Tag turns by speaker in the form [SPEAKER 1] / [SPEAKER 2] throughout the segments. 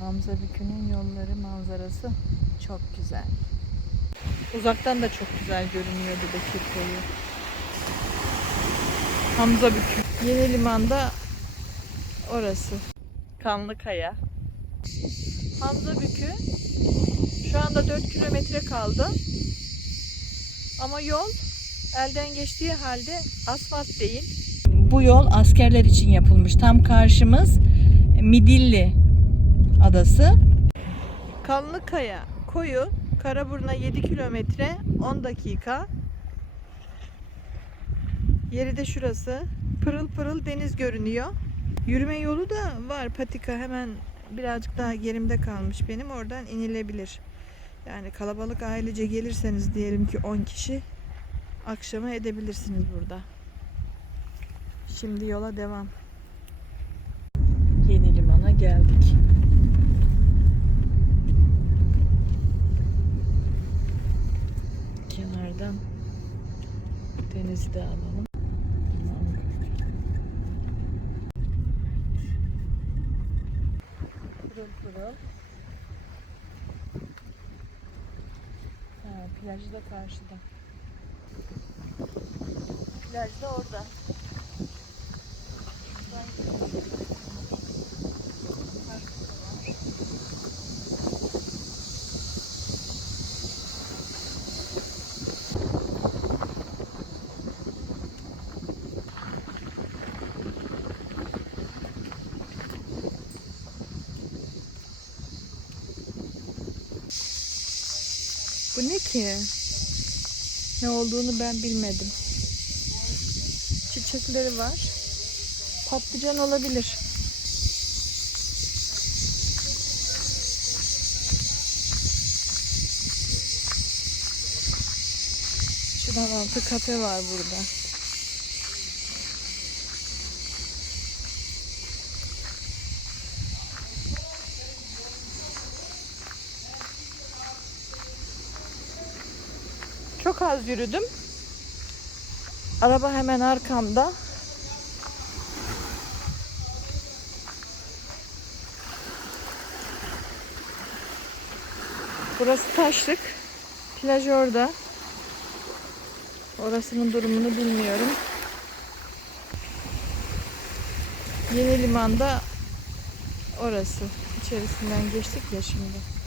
[SPEAKER 1] Hamza Bükü'nün yolları manzarası çok güzel. Uzaktan da çok güzel görünüyordu Bekir Koyu. Hamza Bükü. Yeni limanda orası. Kanlıkaya. Hamza Bükü. Şu anda 4 kilometre kaldı. Ama yol elden geçtiği halde asfalt değil. Bu yol askerler için yapılmış. Tam karşımız Midilli adası. Kanlıkaya koyu Karaburun'a 7 kilometre 10 dakika. Yeri de şurası. Pırıl pırıl deniz görünüyor. Yürüme yolu da var patika hemen birazcık daha gerimde kalmış benim. Oradan inilebilir. Yani kalabalık ailece gelirseniz diyelim ki 10 kişi akşama edebilirsiniz burada. Şimdi yola devam. Yeni limana geldik. Denizi de alalım. Pırıl pırıl. Ha, plajı da karşıda. Plaj da orada. Şuradan gidelim. Bu ne ki? Ne olduğunu ben bilmedim. Çiçekleri var. Patlıcan olabilir. Şuradan altı kafe var burada. Az yürüdüm. Araba hemen arkamda. Burası taşlık. Plaj orada. Orasının durumunu bilmiyorum. Yeni limanda orası. İçerisinden geçtik ya şimdi.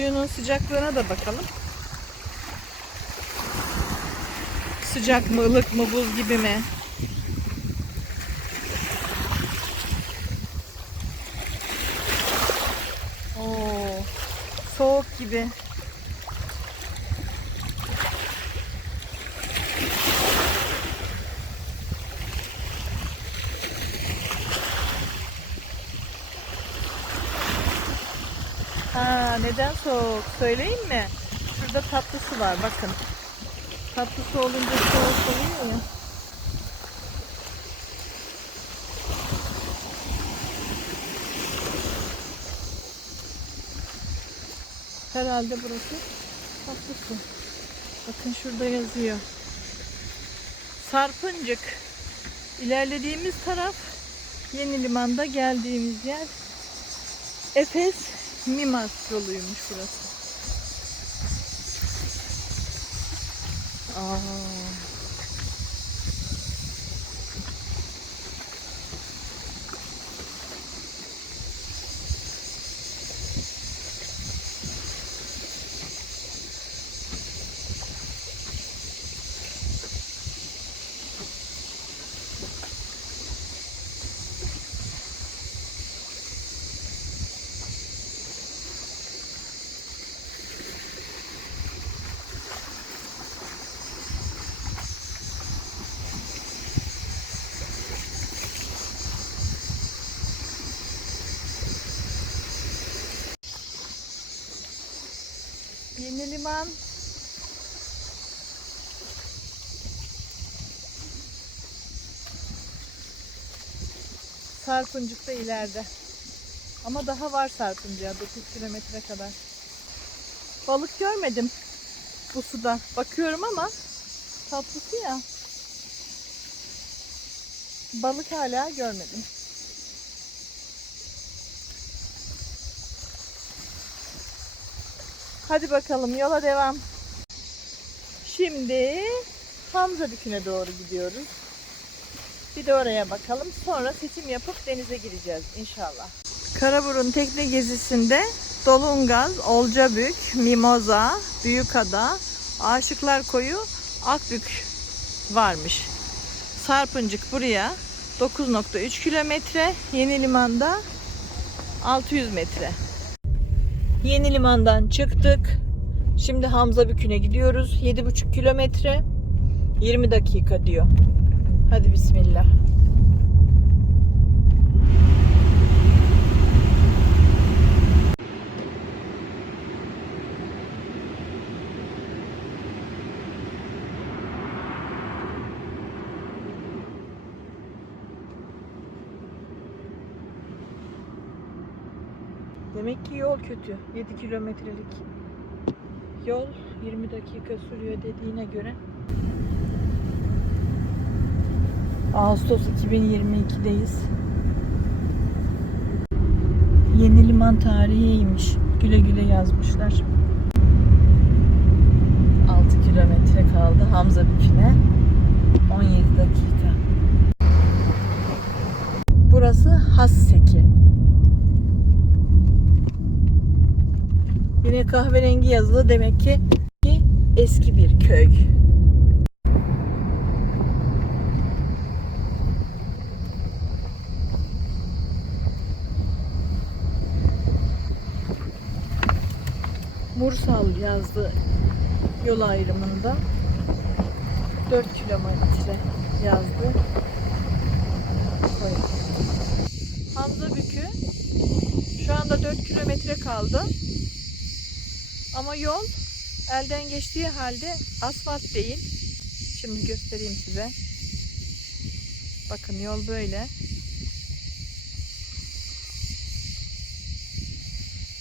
[SPEAKER 1] Suyunun sıcaklığına da bakalım. Sıcak mı, ılık mı, buz gibi mi? Oo, soğuk gibi. Ha, neden soğuk? Söyleyeyim mi? Şurada tatlısı var bakın. Tatlısı olunca soğuk oluyor ya. Herhalde burası tatlısı. Bakın şurada yazıyor. Sarpıncık. İlerlediğimiz taraf Yeni Liman'da geldiğimiz yer Efes Mimas yoluymuş burası. Aa. Yeni liman. Sarpıncık da ileride. Ama daha var Sarpıncık'a 9 kilometre kadar. Balık görmedim bu suda. Bakıyorum ama tatlısı ya. Balık hala görmedim. Hadi bakalım yola devam. Şimdi Hamza Bükü'ne doğru gidiyoruz. Bir de oraya bakalım. Sonra seçim yapıp denize gireceğiz inşallah. Karaburun tekne gezisinde Dolungaz, Olcabük, Mimoza, Büyükada, Aşıklar Koyu, Akbük varmış. Sarpıncık buraya 9.3 kilometre, Yeni Liman'da 600 metre. Yeni limandan çıktık. Şimdi Hamza Bükü'ne gidiyoruz. 7,5 kilometre. 20 dakika diyor. Hadi bismillah. Demek ki yol kötü. 7 kilometrelik yol 20 dakika sürüyor dediğine göre. Ağustos 2022'deyiz. Yeni liman tarihiymiş. Güle güle yazmışlar. 6 kilometre kaldı Hamza Bükü'ne. 17 dakika. Burası Hasseki. Yine kahverengi yazılı demek ki ki eski bir köy. Mursal yazdı yol ayrımında. 4 kilometre yazdı. Hamza Bükü şu anda 4 kilometre kaldı. Ama yol elden geçtiği halde asfalt değil. Şimdi göstereyim size. Bakın yol böyle.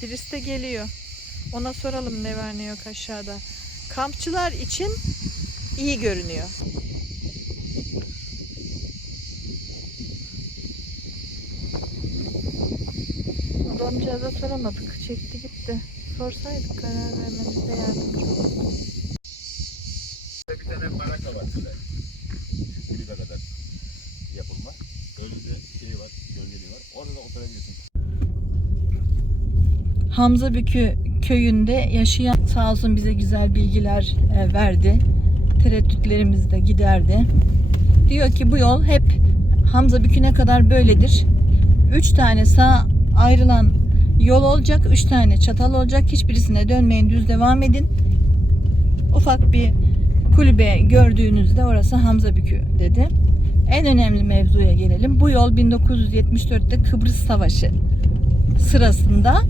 [SPEAKER 1] Birisi de geliyor. Ona soralım ne var ne yok aşağıda. Kampçılar için iyi görünüyor. Adamcağıza soramadık. Çekti gitti. Sorsaydık karar vermemizde yardımcı olur.
[SPEAKER 2] Bir tane baraka var şöyle. Kulübe kadar yapılma. Önünde şey var, gölgeliği var. Orada da oturabilirsin.
[SPEAKER 1] Hamza Bükü köyünde yaşayan sağ olsun bize güzel bilgiler e, verdi. Tereddütlerimizi de giderdi. Diyor ki bu yol hep Hamza Bükü'ne kadar böyledir. Üç tane sağ ayrılan yol olacak. Üç tane çatal olacak. Hiçbirisine dönmeyin. Düz devam edin. Ufak bir kulübe gördüğünüzde orası Hamza Bükü dedi. En önemli mevzuya gelelim. Bu yol 1974'te Kıbrıs Savaşı sırasında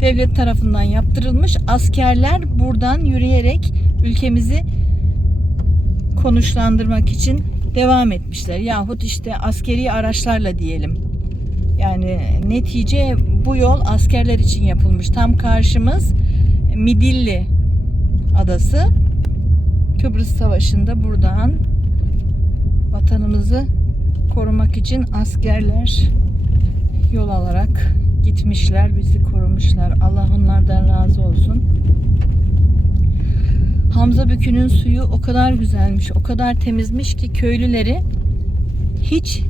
[SPEAKER 1] devlet tarafından yaptırılmış. Askerler buradan yürüyerek ülkemizi konuşlandırmak için devam etmişler. Yahut işte askeri araçlarla diyelim. Yani netice bu yol askerler için yapılmış. Tam karşımız Midilli adası. Kıbrıs Savaşı'nda buradan vatanımızı korumak için askerler yol alarak gitmişler, bizi korumuşlar. Allah onlardan razı olsun. Hamza Bükü'nün suyu o kadar güzelmiş, o kadar temizmiş ki köylüleri hiç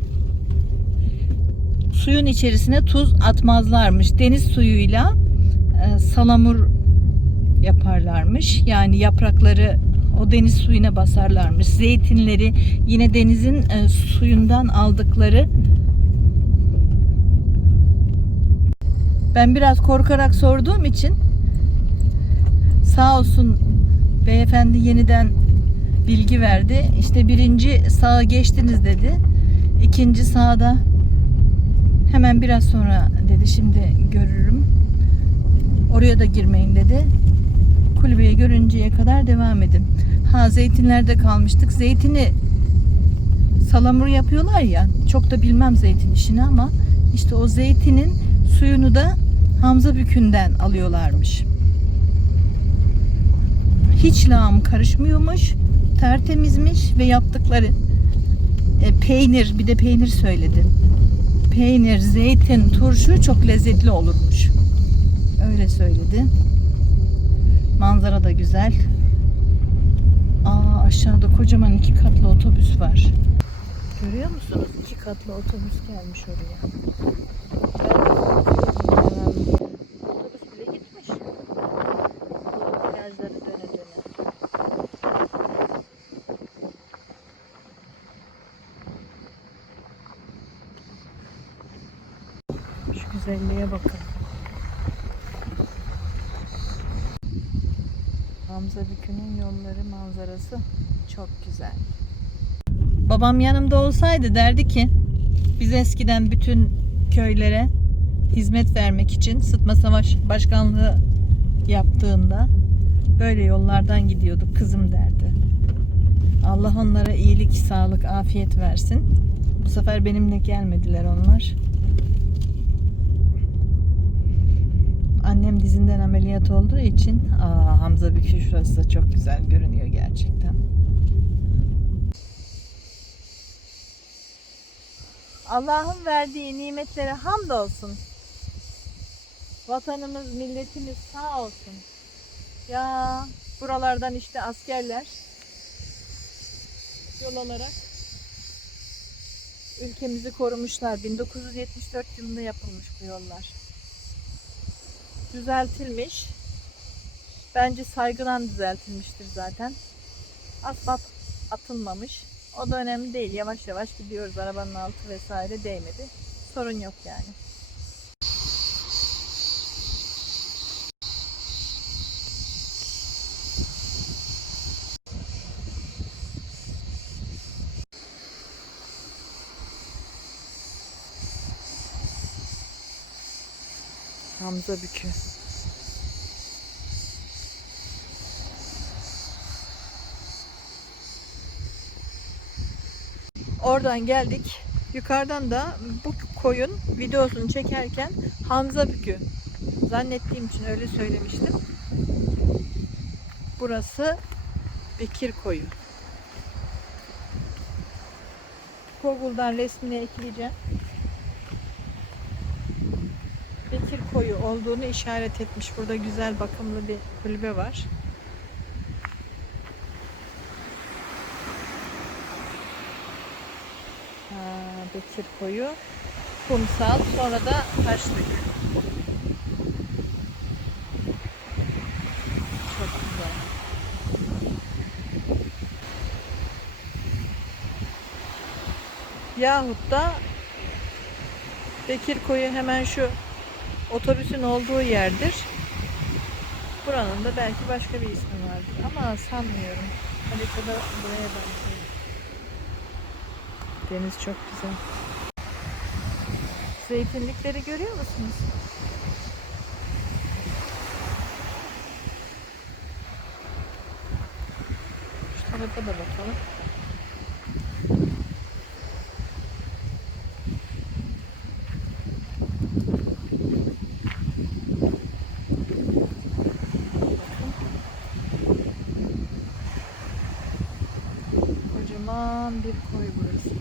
[SPEAKER 1] suyun içerisine tuz atmazlarmış. Deniz suyuyla e, salamur yaparlarmış. Yani yaprakları o deniz suyuna basarlarmış. Zeytinleri yine denizin e, suyundan aldıkları Ben biraz korkarak sorduğum için sağ olsun beyefendi yeniden bilgi verdi. İşte birinci sağa geçtiniz dedi. İkinci sağda hemen biraz sonra dedi şimdi görürüm. Oraya da girmeyin dedi. kulübeyi görünceye kadar devam edin. Ha zeytinlerde kalmıştık. Zeytini salamur yapıyorlar ya. Çok da bilmem zeytin işini ama işte o zeytinin suyunu da Hamza Bükü'nden alıyorlarmış. Hiç lağım karışmıyormuş. Tertemizmiş ve yaptıkları e, peynir bir de peynir söyledi. Peynir, zeytin, turşu çok lezzetli olurmuş. Öyle söyledi. Manzara da güzel. Aa aşağıda kocaman iki katlı otobüs var. Görüyor musunuz? İki katlı otobüs gelmiş oraya. Güzelliğe bakın. Hamza Bükü'nün yolları manzarası çok güzel. Babam yanımda olsaydı derdi ki biz eskiden bütün köylere hizmet vermek için Sıtma Savaş Başkanlığı yaptığında böyle yollardan gidiyorduk kızım derdi. Allah onlara iyilik, sağlık, afiyet versin. Bu sefer benimle gelmediler onlar. Dizinden ameliyat olduğu için aa, Hamza Bükü şurası da çok güzel görünüyor gerçekten. Allah'ın verdiği nimetlere hamdolsun. Vatanımız, milletimiz sağ olsun. Ya buralardan işte askerler yol olarak ülkemizi korumuşlar. 1974 yılında yapılmış bu yollar. Düzeltilmiş. Bence saygıdan düzeltilmiştir zaten. Asfalt atılmamış. O da önemli değil. Yavaş yavaş gidiyoruz. Arabanın altı vesaire değmedi. Sorun yok yani. Hamza Bükü. Oradan geldik. Yukarıdan da bu koyun videosunu çekerken Hamza Bükü zannettiğim için öyle söylemiştim. Burası Bekir Koyu. Google'dan resmini ekleyeceğim. Bekir Koyu olduğunu işaret etmiş. Burada güzel bakımlı bir kulübe var. Ha, Bekir Koyu. Kumsal. Sonra da taşlık. Çok. Yahut da Bekir Koyu hemen şu otobüsün olduğu yerdir. Buranın da belki başka bir ismi vardır ama sanmıyorum. Haritada buraya benziyor. Deniz çok güzel. Zeytinlikleri görüyor musunuz? Şu tarafa da bakalım. Kocaman bir koy burası.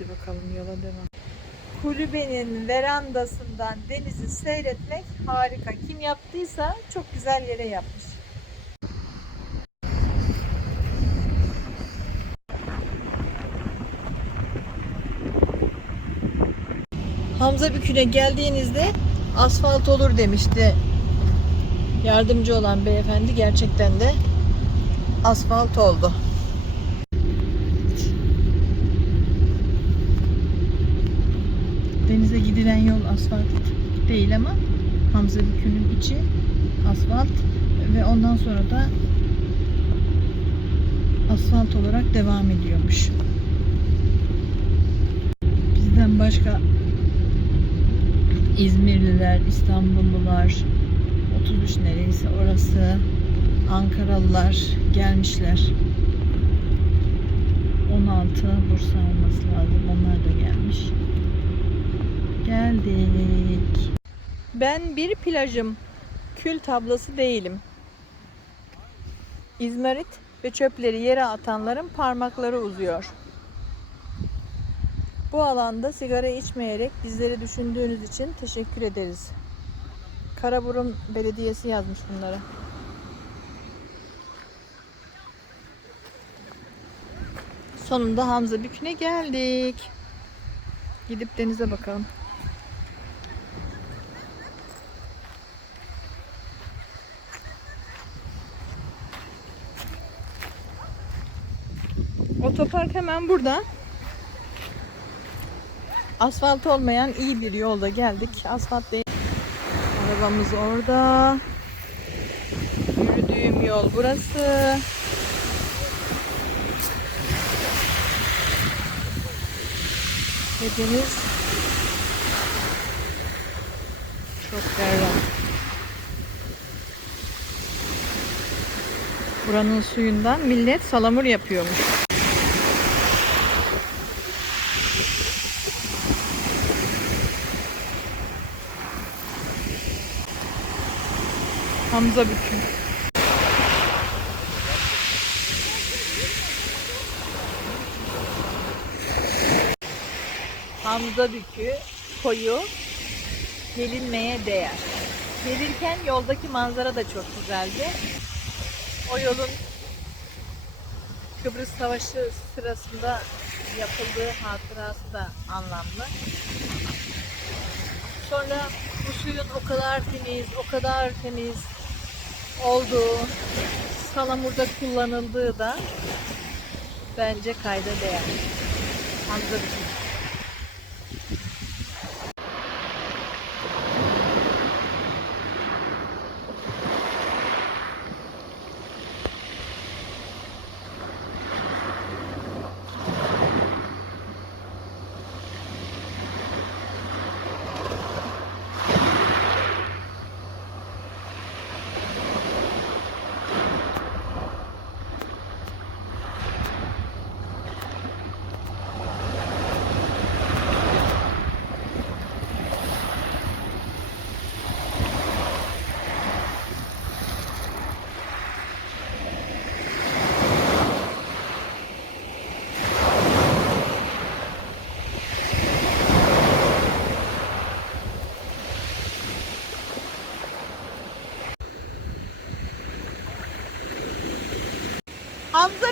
[SPEAKER 1] Hadi bakalım yola devam. Kulübenin verandasından denizi seyretmek harika. Kim yaptıysa çok güzel yere yapmış. Hamza Bükü'ne geldiğinizde asfalt olur demişti yardımcı olan beyefendi gerçekten de asfalt oldu. Denize gidilen yol asfalt değil ama Hamza Bükü'nün içi asfalt ve ondan sonra da asfalt olarak devam ediyormuş. Bizden başka İzmirliler, İstanbullular, 33 nereyse orası. Ankaralılar gelmişler. 16 Bursa olması lazım. Geldik. Ben bir plajım. Kül tablası değilim. İzmarit ve çöpleri yere atanların parmakları uzuyor. Bu alanda sigara içmeyerek bizleri düşündüğünüz için teşekkür ederiz. Karaburun Belediyesi yazmış bunları. Sonunda Hamza Bükü'ne geldik. Gidip denize bakalım. Otopark hemen burada. Asfalt olmayan iyi bir yolda geldik. Asfalt değil. Arabamız orada. Yürüdüğüm yol burası. Ve deniz çok berrak. Buranın suyundan millet salamur yapıyormuş. Hamza Bükü. Hamza Bükü koyu gelinmeye değer. Gelirken yoldaki manzara da çok güzeldi. O yolun Kıbrıs Savaşı sırasında yapıldığı hatırası da anlamlı. Sonra bu suyun o kadar temiz, o kadar temiz olduğu, salamurda kullanıldığı da bence kayda değer. Hamza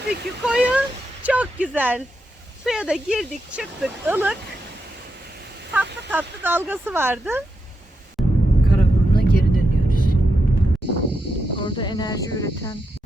[SPEAKER 1] Bükü. Hamza Bükü koyu çok güzel. Suya da girdik çıktık ılık. Tatlı tatlı dalgası vardı. Karaburun'a geri dönüyoruz. Orada enerji üreten